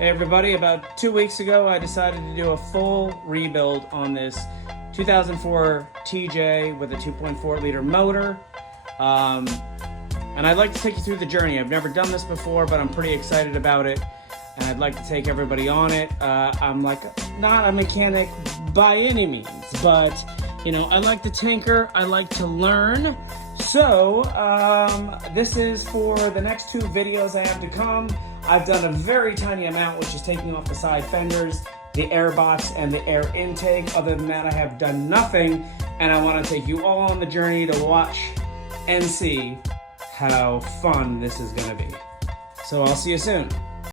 Hey everybody, about 2 weeks ago I decided to do a full rebuild on this 2004 TJ with a 2.4 liter motor. And I'd like to take you through the journey. I've never done this before, but I'm pretty excited about it. And I'd like to take everybody on it. I'm not a mechanic by any means, but you know, I like to tinker, I like to learn. So, this is for the next 2 videos I have to come. I've done a very tiny amount, which is taking off the side fenders, the air box, and the air intake. Other than that, I have done nothing, and I want to take you all on the journey to watch and see how fun this is going to be. So I'll see you soon.